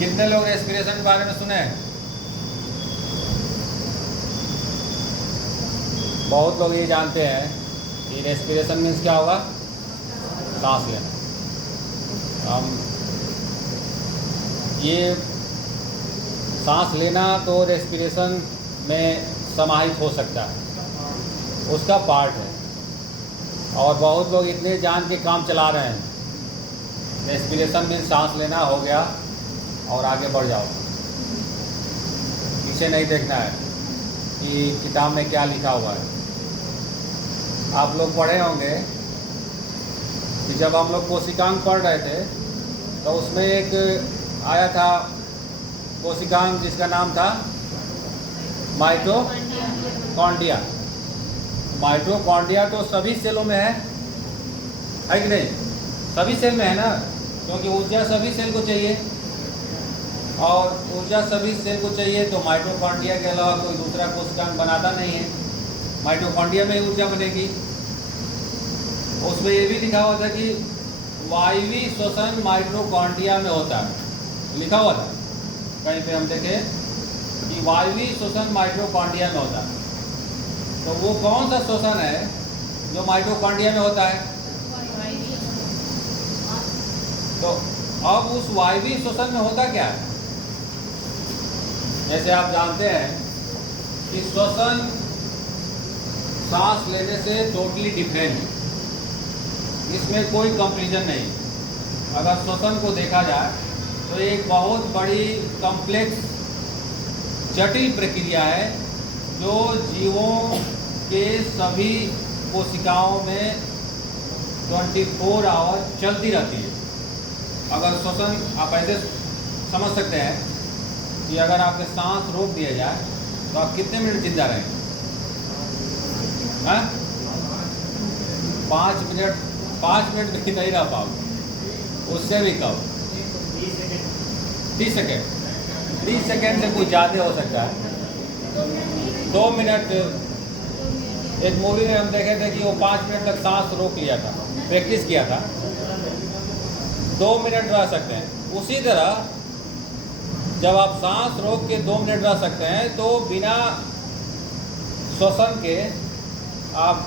कितने लोग रेस्पिरेशन के बारे में सुने हैं? बहुत लोग ये जानते हैं कि रेस्पिरेशन मीन्स क्या होगा? सांस लेना। हम ये सांस लेना तो रेस्पिरेशन में समाहित हो सकता है, उसका पार्ट है। और बहुत लोग इतने जान के काम चला रहे हैं, रेस्पिरेशन मीन्स सांस लेना हो गया और आगे बढ़ जाओ। पीछे नहीं देखना है कि किताब में क्या लिखा हुआ है। आप लोग पढ़े होंगे कि जब हम लोग कोशिकांग पढ़ रहे थे तो उसमें एक आया था कोशिकांग जिसका नाम था माइटोकॉन्ड्रिया। माइटोकॉन्ड्रिया तो सभी सेलों में है कि नहीं? सभी सेल में है ना, क्योंकि ऊर्जा सभी सेल को चाहिए और ऊर्जा सभी सेल को चाहिए तो माइटोकॉन्ड्रिया के अलावा कोई दूसरा कोशिकांग बनाता नहीं है। माइटोकॉन्ड्रिया में ही ऊर्जा बनेगी। उसमें ये भी लिखा हुआ था कि वायवीय श्वसन माइटोकॉन्ड्रिया में होता है, लिखा हुआ था कहीं पे हम देखें कि वायवीय श्वसन माइटोकॉन्ड्रिया में होता है। तो वो कौन सा श्वसन है जो माइटोकॉन्ड्रिया में होता है? तो अब उस वायवीय श्वसन में होता क्या है? जैसे आप जानते हैं कि श्वसन सांस लेने से टोटली डिफरेंट है, इसमें कोई कंपैरिजन नहीं। अगर श्वसन को देखा जाए तो एक बहुत बड़ी कॉम्प्लेक्स जटिल प्रक्रिया है जो जीवों के सभी कोशिकाओं में 24 आवर चलती रहती है। अगर श्वसन आप ऐसे समझ सकते हैं कि अगर आपके सांस रोक दिया जाए तो आप कितने मिनट जिंदा रहेंगे? 5 मिनट भी नहीं रह पाओगे, उससे भी कम। 30 सेकेंड 30 सेकेंड से कुछ ज़्यादा हो सकता है। 2 मिनट। एक मूवी में हम देखे थे कि वो 5 मिनट तक सांस रोक लिया था, प्रैक्टिस किया था। 2 मिनट रह सकते हैं। उसी तरह जब आप सांस रोक के 2 मिनट रह सकते हैं तो बिना श्वसन के आप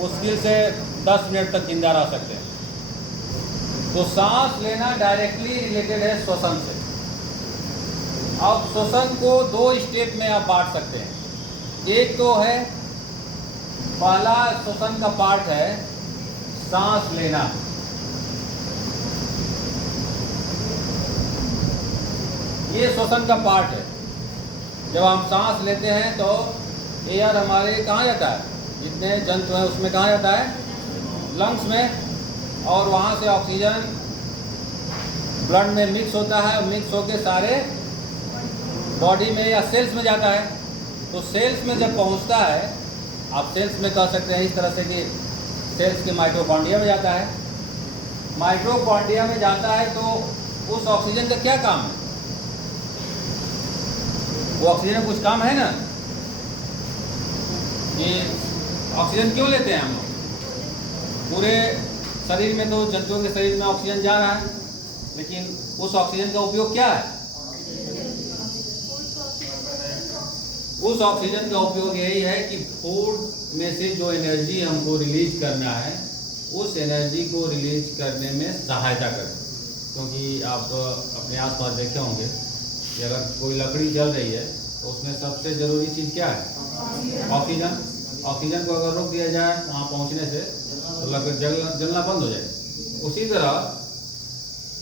मुश्किल से 10 मिनट तक जिंदा रह सकते हैं। तो सांस लेना डायरेक्टली रिलेटेड है श्वसन से। अब श्वसन को 2 स्टेप में आप बांट सकते हैं। एक तो है, पहला श्वसन का पार्ट है सांस लेना। ये श्वसन का पार्ट है। जब हम सांस लेते हैं तो एयर हमारे कहाँ जाता है? जितने जंतु हैं उसमें कहाँ जाता है? लंग्स में। और वहाँ से ऑक्सीजन ब्लड में मिक्स होता है और मिक्स होकर सारे बॉडी में या सेल्स में जाता है। तो सेल्स में जब पहुँचता है, आप सेल्स में कह सकते हैं इस तरह से कि सेल्स के माइटोकॉन्ड्रिया में जाता है। माइटोकॉन्ड्रिया में जाता है तो उस ऑक्सीजन का क्या काम है? वो ऑक्सीजन कुछ काम है ना। ये ऑक्सीजन क्यों लेते हैं हम लोग? पूरे शरीर में तो जंतुओं के शरीर में ऑक्सीजन जा रहा है, लेकिन उस ऑक्सीजन का उपयोग क्या है? उस ऑक्सीजन का उपयोग यही है कि फूड में से जो एनर्जी हमको रिलीज करना है उस एनर्जी को रिलीज करने में सहायता करें। क्योंकि आप अपने आसपास देखे होंगे कि अगर कोई लकड़ी जल रही है तो उसमें सबसे ज़रूरी चीज़ क्या है? ऑक्सीजन। ऑक्सीजन को अगर रोक दिया जाए वहाँ पहुँचने से तो लकड़ी जलना बंद हो जाए। उसी तरह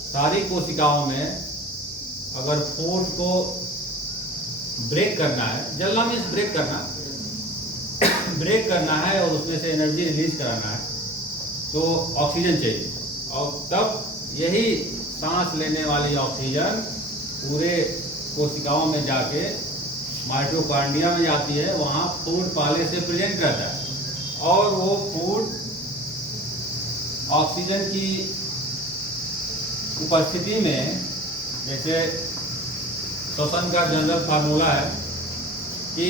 सारी कोशिकाओं में अगर फूड को ब्रेक करना है, जलना मीन्स ब्रेक करना, ब्रेक करना है और उसमें से एनर्जी रिलीज कराना है तो ऑक्सीजन चाहिए। और तब यही सांस लेने वाली ऑक्सीजन पूरे कोशिकाओं में जाके माइटोकॉन्ड्रिया में जाती है। वहाँ फूड पहले से प्रेजेंट रहता है और वो फूड ऑक्सीजन की उपस्थिति में, जैसे श्वसन का जनरल फार्मूला है कि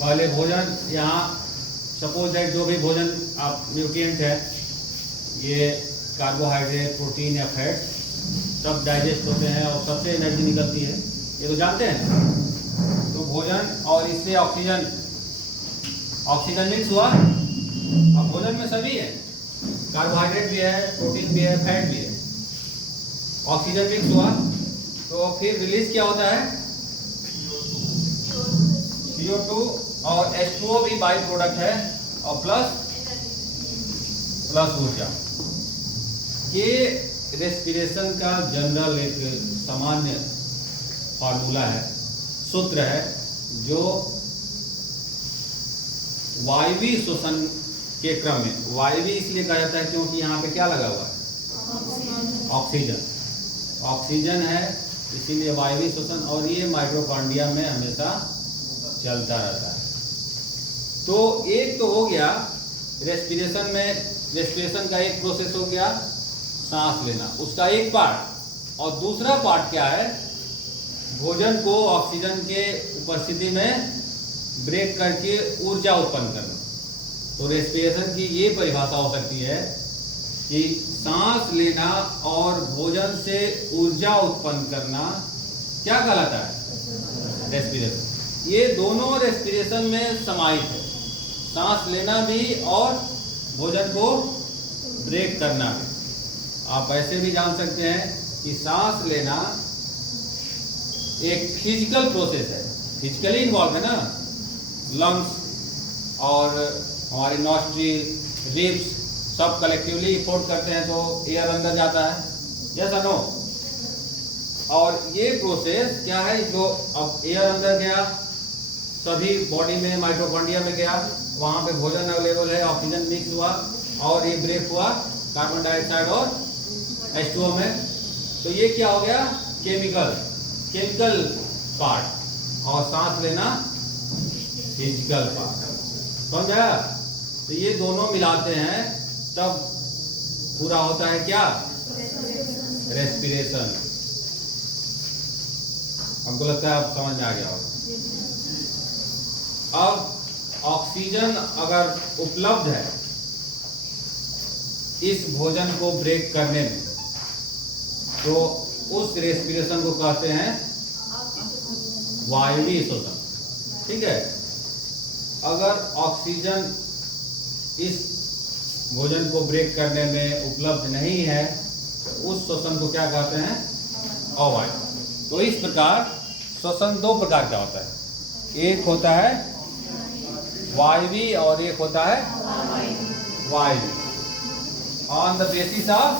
पहले भोजन, यहाँ सपोज दैट जो भी भोजन आप न्यूट्रिएंट है, ये कार्बोहाइड्रेट, प्रोटीन या फैट, सब डाइजेस्ट होते हैं और सबसे एनर्जी निकलती है, ये तो जानते हैं। तो भोजन और इससे ऑक्सीजन मिक्स हुआ। अब भोजन में सभी है, कार्बोहाइड्रेट भी है, प्रोटीन भी है, फैट भी है। ऑक्सीजन मिक्स हुआ तो फिर रिलीज क्या होता है, CO2 और H2O भी बाई प्रोडक्ट है, और प्लस ऊर्जा। ये रेस्पिरेशन का जनरल एक सामान्य फार्मूला है, सूत्र है, जो वायवीय श्वसन के क्रम में, वायवीय इसलिए कहा जाता है क्योंकि यहाँ पे क्या लगा हुआ है, ऑक्सीजन है, इसीलिए वायवीय श्वसन, और ये माइटोकॉन्ड्रिया में हमेशा चलता रहता है। तो एक तो हो गया रेस्पिरेशन में, रेस्पिरेशन का एक प्रोसेस हो गया सांस लेना, उसका एक पार्ट, और दूसरा पार्ट क्या है, भोजन को ऑक्सीजन के उपस्थिति में ब्रेक करके ऊर्जा उत्पन्न करना। तो रेस्पिरेशन की ये परिभाषा हो सकती है कि सांस लेना और भोजन से ऊर्जा उत्पन्न करना क्या कहलाता है, रेस्पिरेशन। ये दोनों रेस्पिरेशन में समाहित है, सांस लेना भी और भोजन को ब्रेक करना भी। आप ऐसे भी जान सकते हैं कि सांस लेना एक फिजिकल प्रोसेस है, फिजिकली इन्वॉल्व है ना, लंग्स और हमारी नॉस्ट्रिल, रिब्स सब कलेक्टिवली इफोर्ट करते हैं तो एयर अंदर जाता है, यस और नो। और ये प्रोसेस क्या है, जो अब एयर अंदर गया, सभी बॉडी में माइटोकॉन्ड्रिया में गया, वहां पे भोजन अवेलेबल है, ऑक्सीजन मिक्स हुआ और ये ब्रेक हुआ कार्बन डाइऑक्साइड और H2O में। तो ये क्या हो गया, केमिकल पार्ट, और सांस लेना फिजिकल पार्ट, समझा। तो ये दोनों मिलाते हैं तब पूरा होता है क्या, रेस्पिरेशन। हमको लगता है अब समझ में आ गया होगा। अब ऑक्सीजन अगर उपलब्ध है इस भोजन को ब्रेक करने में, तो उस रेस्पिरेशन को कहते हैं वायवीय श्वसन, ठीक है। अगर ऑक्सीजन इस भोजन को ब्रेक करने में उपलब्ध नहीं है तो उस श्वसन को क्या कहते हैं, अवायवीय। तो इस प्रकार श्वसन दो प्रकार का होता है, एक होता है वायवीय और एक होता है वायवीय। On the basis of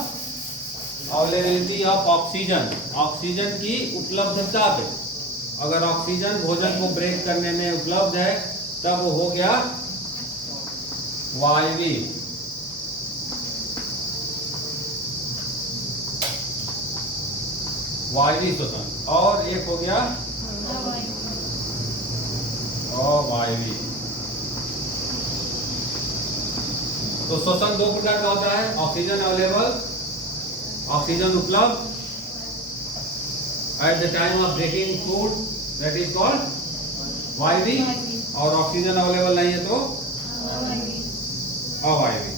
availability of oxygen की उपलब्धता पे, अगर ऑक्सीजन भोजन को ब्रेक करने में उपलब्ध है तब वो हो गया वायवीय। श्वसन, और एक हो गया अवायवीय। तो श्वसन दो प्रकार का होता है, ऑक्सीजन अवेलेबल, ऑक्सीजन उपलब्ध at the time of breaking food, that is called वायवीय, और ऑक्सीजन अवेलेबल नहीं है तो अवायवीय।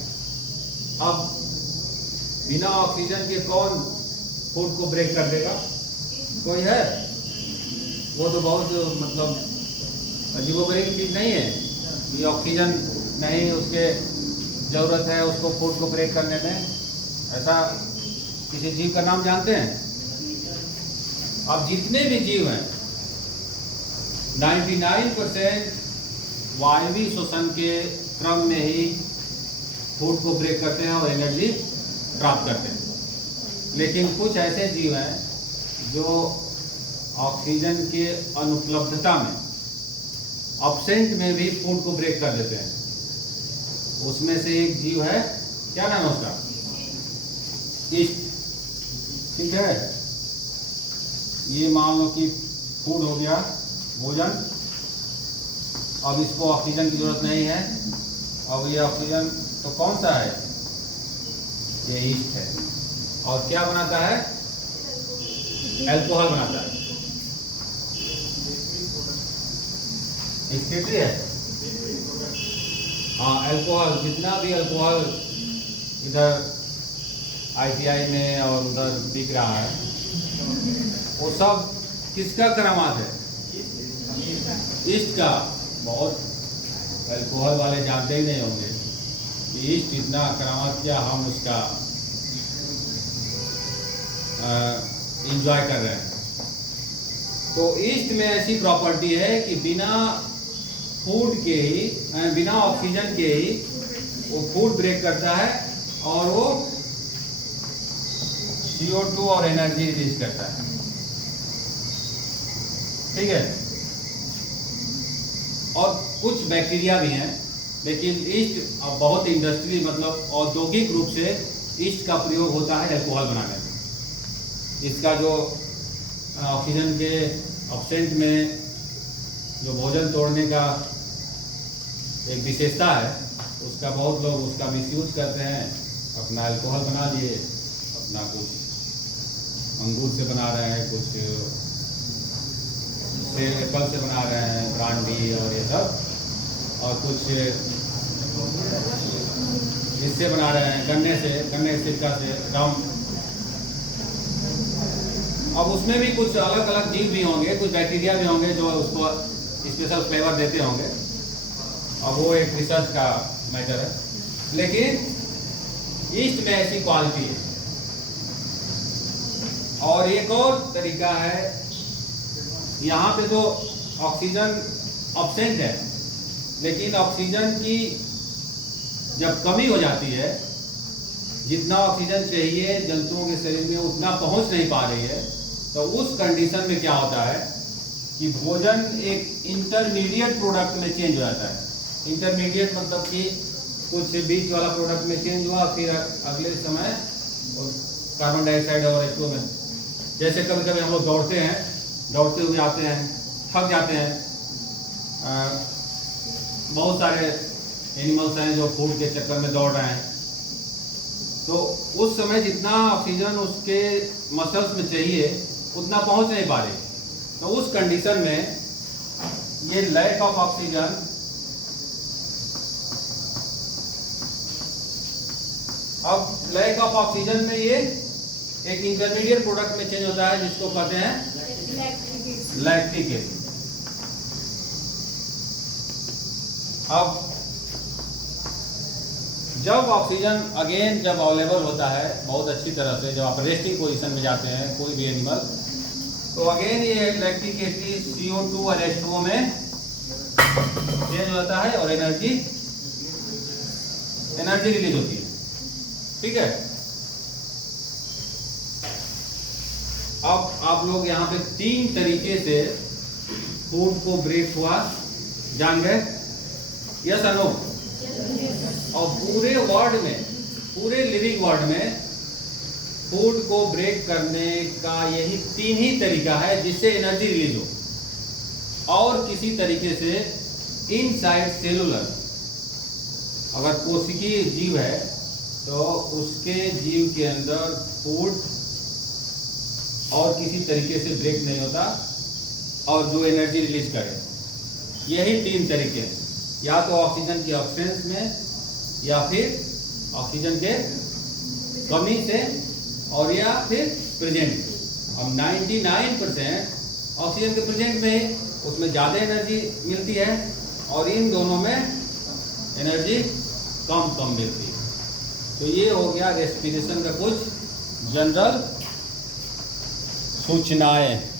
अब बिना ऑक्सीजन के कौन फूड को ब्रेक कर देगा, कोई है? वो तो बहुत मतलब अजीबोगरीब चीज नहीं है कि ऑक्सीजन नहीं उसके जरूरत है उसको फूड को ब्रेक करने में। ऐसा किसी जीव का नाम जानते हैं? अब जितने भी जीव हैं 99% वायवीय श्वसन के क्रम में ही फूड को ब्रेक करते हैं और एनर्जी प्राप्त करते हैं। लेकिन कुछ ऐसे जीव हैं जो ऑक्सीजन के अनुपलब्धता में, अब्सेंट में भी फूड को ब्रेक कर देते हैं। उसमें से एक जीव है, क्या नाम है उसका? ईस्ट, ठीक है। ये मान लो कि फूड हो गया, भोजन, अब इसको ऑक्सीजन की जरूरत नहीं है, अब ये ऑक्सीजन तो कौन सा है? ये ईस्ट है। और क्या बनाता है? अल्कोहल बनाता है। एक्सक्रीटरी है, हाँ, अल्कोहल, जितना भी अल्कोहल इधर ITI में और उधर बिक रहा है, वो सब किसका करामात है? ईस्ट का। बहुत अल्कोहल वाले जानते ही नहीं होंगे कि ईस्ट इतना करामात क्या हम उसका इंजॉय कर रहे हैं। तो ईस्ट में ऐसी प्रॉपर्टी है कि बिना फूड के ही, बिना ऑक्सीजन के ही वो फूड ब्रेक करता है और वो CO2 और एनर्जी रिलीज करता है। ठीक है। और कुछ बैक्टीरिया भी हैं, लेकिन ईस्ट बहुत इंडस्ट्री मतलब औद्योगिक रूप से ईस्ट का प्रयोग होता है अल्कोहल बनाने में। इसका जो ऑक्सीजन के ऑब्सेंट में जो भोजन तोड़ने का एक विशेषता है, उसका बहुत लोग उसका मिसयूज करते हैं, अपना अल्कोहल बना लिए, अपना कुछ अंगूर से बना रहे हैं, कुछ एप्पल से बना रहे हैं, ब्रांडी और ये सब, और कुछ इससे बना रहे हैं, गन्ने सिरका से रम। अब उसमें भी कुछ अलग अलग जीव भी होंगे, कुछ बैक्टीरिया भी होंगे जो उसको स्पेशल फ्लेवर देते होंगे। अब वो एक रिसर्च का मैटर है, लेकिन ईस्ट में ऐसी क्वालिटी है। और एक और तरीका है, यहाँ पे तो ऑक्सीजन अब्सेंट है, लेकिन ऑक्सीजन की जब कमी हो जाती है, जितना ऑक्सीजन चाहिए जंतुओं के शरीर में उतना पहुंच नहीं पा रही है, तो उस कंडीशन में क्या होता है कि भोजन एक इंटरमीडिएट प्रोडक्ट में चेंज हो जाता है। इंटरमीडिएट मतलब कि कुछ बीच वाला प्रोडक्ट में चेंज हुआ, फिर अगले समय कार्बन डाइऑक्साइड और H2O में। जैसे कभी कभी हम लोग दौड़ते हैं, दौड़ते हुए आते हैं, थक जाते हैं, बहुत सारे एनिमल्स हैं जो फूड के चक्कर में दौड़ रहे हैं, तो उस समय जितना ऑक्सीजन उसके मसल्स में चाहिए उतना पहुंच नहीं पा रही। तो उस कंडीशन में ये लैक ऑफ ऑक्सीजन अब लैक ऑफ ऑक्सीजन में ये एक इंटरमीडिएट प्रोडक्ट में चेंज होता है, जिसको कहते हैं लैक्टिक एसिड। अब जब ऑक्सीजन अगेन जब अवेलेबल होता है बहुत अच्छी तरह से, जब आप रेस्टिंग पोजीशन में जाते हैं कोई भी एनिमल, तो अगेन ये लैक्टिक एसिड CO2 और H2O में चेंज होता है और एनर्जी रिलीज होती है। ठीक है। अब आप लोग यहाँ पे 3 तरीके से फूड को ब्रेक हुआ जान गए, यस या नो? और पूरे वर्ल्ड में, पूरे लिविंग वर्ल्ड में फूड को ब्रेक करने का यही 3 ही तरीका है जिससे एनर्जी रिलीज हो। और किसी तरीके से इनसाइड सेलुलर, अगर कोशिकीय जीव है तो उसके जीव के अंदर फूड और किसी तरीके से ब्रेक नहीं होता और जो एनर्जी रिलीज करे। यही 3 तरीके हैं, या तो ऑक्सीजन की एब्सेंस में, या फिर ऑक्सीजन के कमी से, और या फिर प्रेजेंट। अब 99% ऑक्सीजन के प्रेजेंट में उसमें ज़्यादा एनर्जी मिलती है और इन दोनों में एनर्जी कम मिलती है। तो ये हो गया रेस्पिरेशन का कुछ जनरल सूचनाएं।